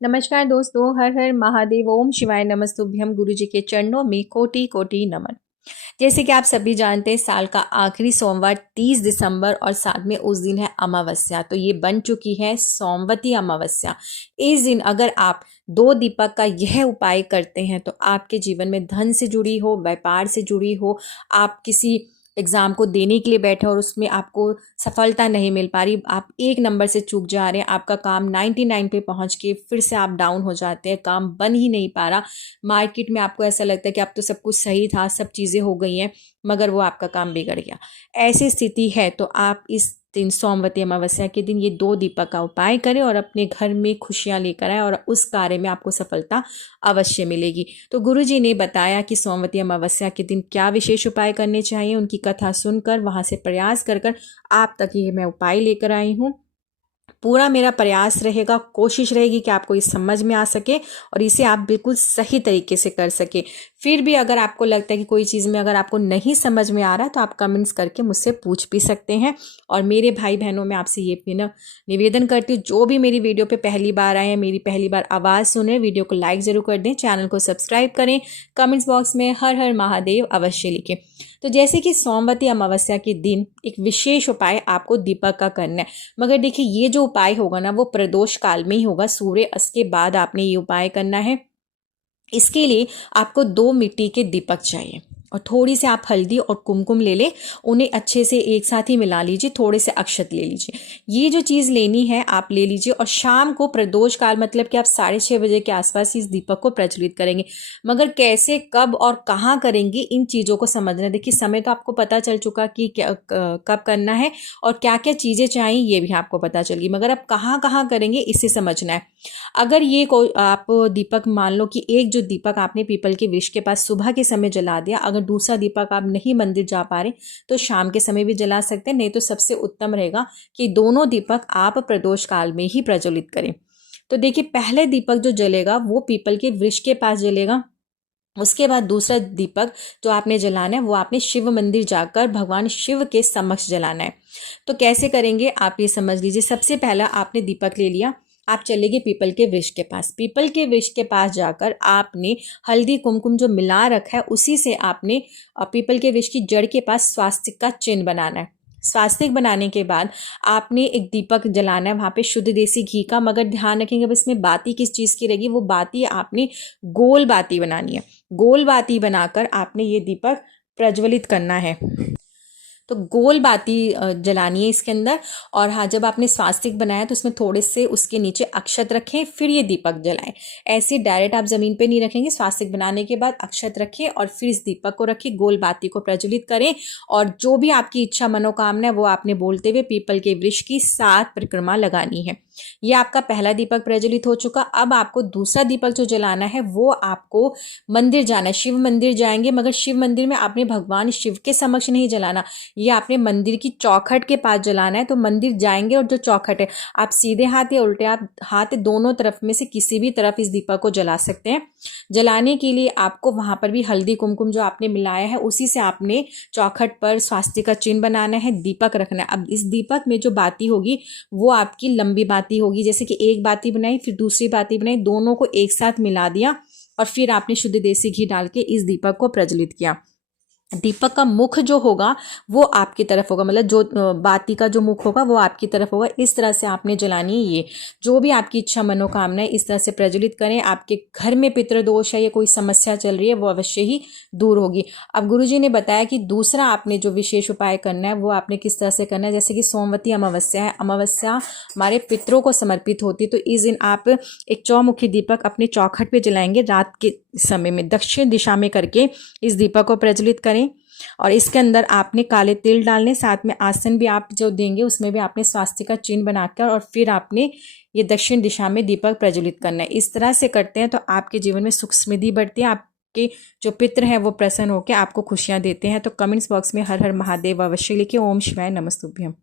नमस्कार दोस्तों, हर हर महादेव, ओम शिवाय नमस्तुभ्यम। गुरु जी के चरणों में कोटि कोटि नमन। जैसे कि आप सभी जानते हैं, साल का आखिरी सोमवार 30 दिसंबर और साथ में उस दिन है अमावस्या। तो ये बन चुकी है सोमवती अमावस्या। इस दिन अगर आप 2 दीपक का यह उपाय करते हैं तो आपके जीवन में धन से जुड़ी हो, व्यापार से जुड़ी हो, आप किसी एग्ज़ाम को देने के लिए बैठे और उसमें आपको सफलता नहीं मिल पा रही, आप 1 नंबर से चूक जा रहे हैं, आपका काम 99 पे पहुंच के फिर से आप डाउन हो जाते हैं, काम बन ही नहीं पा रहा। मार्केट में आपको ऐसा लगता है कि अब तो सब कुछ सही था, सब चीज़ें हो गई हैं, मगर वो आपका काम बिगड़ गया। ऐसी स्थिति है तो आप इस दिन सोमवती अमावस्या के दिन ये 2 दीपक का उपाय करें और अपने घर में खुशियां लेकर आए और उस कार्य में आपको सफलता अवश्य मिलेगी। तो गुरु जी ने बताया कि सोमवती अमावस्या के दिन क्या विशेष उपाय करने चाहिए। उनकी कथा सुनकर वहां से प्रयास कर कर आप तक ये मैं उपाय लेकर आई हूँ। पूरा मेरा प्रयास रहेगा, कोशिश रहेगी कि आपको ये समझ में आ सके और इसे आप बिल्कुल सही तरीके से कर सके। फिर भी अगर आपको लगता है कि कोई चीज़ में अगर आपको नहीं समझ में आ रहा है तो आप कमेंट्स करके मुझसे पूछ भी सकते हैं। और मेरे भाई बहनों में आपसे ये भी ना निवेदन करती हूँ, जो भी मेरी वीडियो पे पहली बार आए हैं, मेरी पहली बार आवाज़ सुने, वीडियो को लाइक ज़रूर कर दें, चैनल को सब्सक्राइब करें, कमेंट्स बॉक्स में हर हर महादेव अवश्य लिखें। तो जैसे कि सोमवती अमावस्या के दिन एक विशेष उपाय आपको दीपक का करना है, मगर देखिए ये जो उपाय होगा ना वो प्रदोष काल में ही होगा, सूर्य अस्त के बाद आपने ये उपाय करना है। इसके लिए आपको 2 मिट्टी के दीपक चाहिए और थोड़ी सी आप हल्दी और कुमकुम ले लें, उन्हें अच्छे से एक साथ ही मिला लीजिए, थोड़े से अक्षत ले लीजिए। ये जो चीज़ लेनी है आप ले लीजिए और शाम को प्रदोष काल मतलब कि आप 6:30 बजे के आसपास इस दीपक को प्रज्वलित करेंगे। मगर कैसे, कब और कहाँ करेंगे, इन चीज़ों को समझना। देखिए समय तो आपको पता चल चुका कि क्या कब करना है और क्या क्या चीज़ें चाहिए ये भी आपको पता चल गई, मगर अब कहाँ कहाँ करेंगे इसे समझना है। अगर ये कोई आप दीपक, मान लो कि एक जो दीपक आपने पीपल के वृक्ष के पास सुबह के समय जला दिया, अगर दूसरा दीपक आप नहीं मंदिर जा पा रहे तो शाम के समय भी जला सकते हैं, नहीं तो सबसे उत्तम रहेगा कि दोनों दीपक आप प्रदोष काल में ही प्रज्वलित करें। तो देखिए पहले दीपक जो जलेगा वो पीपल के वृक्ष के पास जलेगा। उसके बाद दूसरा दीपक जो आपने जलाना है वो आपने शिव मंदिर जाकर भगवान शिव के समक्ष जलाना है। तो कैसे करेंगे आप ये समझ लीजिए। सबसे पहला आपने दीपक ले लिया, आप चलेंगे पीपल के वृक्ष के पास। पीपल के वृक्ष के पास जाकर आपने हल्दी कुमकुम जो मिला रखा है उसी से आपने पीपल के वृक्ष की जड़ के पास स्वास्तिक का चिन्ह बनाना है। स्वास्तिक बनाने के बाद आपने एक दीपक जलाना है वहाँ पे शुद्ध देसी घी का, मगर ध्यान रखेंगे अब इसमें बाती किस चीज़ की रहेगी, वो बाती आपने गोल बाती बनानी है। गोल बाती बनाकर आपने ये दीपक प्रज्वलित करना है। तो गोल बाती जलानी है इसके अंदर। और हाँ, जब आपने स्वास्तिक बनाया तो उसमें थोड़े से उसके नीचे अक्षत रखें, फिर ये दीपक जलाएं। ऐसे डायरेक्ट आप ज़मीन पे नहीं रखेंगे, स्वास्तिक बनाने के बाद अक्षत रखें और फिर इस दीपक को रखें, गोल बाती को प्रज्वलित करें और जो भी आपकी इच्छा मनोकामना है वो आपने बोलते हुए पीपल के वृक्ष की 7 परिक्रमा लगानी है। ये आपका पहला दीपक प्रज्वलित हो चुका। अब आपको दूसरा दीपक जो जलाना है वो आपको मंदिर जाना है, शिव मंदिर जाएंगे, मगर शिव मंदिर में आपने भगवान शिव के समक्ष नहीं जलाना, ये आपने मंदिर की चौखट के पास जलाना है। तो मंदिर जाएंगे और जो चौखट है आप सीधे हाथ या उल्टे हाथ दोनों तरफ में से किसी भी तरफ इस दीपक को जला सकते हैं। जलाने के लिए आपको वहां पर भी हल्दी कुमकुम जो आपने मिलाया है उसी से आपने चौखट पर स्वास्तिक का चिन्ह बनाना है, दीपक रखना है। अब इस दीपक में जो बाती होगी वो आपकी लंबी बाती होगी, जैसे कि एक बाती बनाई फिर दूसरी बाती बनाई, दोनों को एक साथ मिला दिया और फिर आपने शुद्ध देसी घी डाल के इस दीपक को प्रज्वलित किया। दीपक का मुख जो होगा वो आपकी तरफ होगा, मतलब जो बाती का जो मुख होगा वो आपकी तरफ होगा। इस तरह से आपने जलानी है। ये जो भी आपकी इच्छा मनोकामना है इस तरह से प्रज्वलित करें। आपके घर में पितृदोष है या कोई समस्या चल रही है वो अवश्य ही दूर होगी। अब गुरुजी ने बताया कि दूसरा आपने जो विशेष उपाय करना है वो आपने किस तरह से करना है। जैसे कि सोमवती अमावस्या है, अमावस्या हमारे पितरों को समर्पित होती है, तो इस दिन आप एक चौमुखी दीपक अपने चौखट पे जलाएंगे रात के समय में, दक्षिण दिशा में करके इस दीपक को प्रज्वलित करें। और इसके अंदर आपने काले तिल डालने, साथ में आसन भी आप जो देंगे उसमें भी आपने स्वास्तिक का चिन्ह बनाकर और फिर आपने ये दक्षिण दिशा में दीपक प्रज्वलित करना है। इस तरह से करते हैं तो आपके जीवन में सुख समृद्धि बढ़ती है, आपके जो पितृ हैं वो प्रसन्न होकर आपको खुशियां देते हैं। तो कमेंट्स बॉक्स में हर हर महादेव अवश्य लिखिए। ओम शिवाय नमस्तुभ्यम।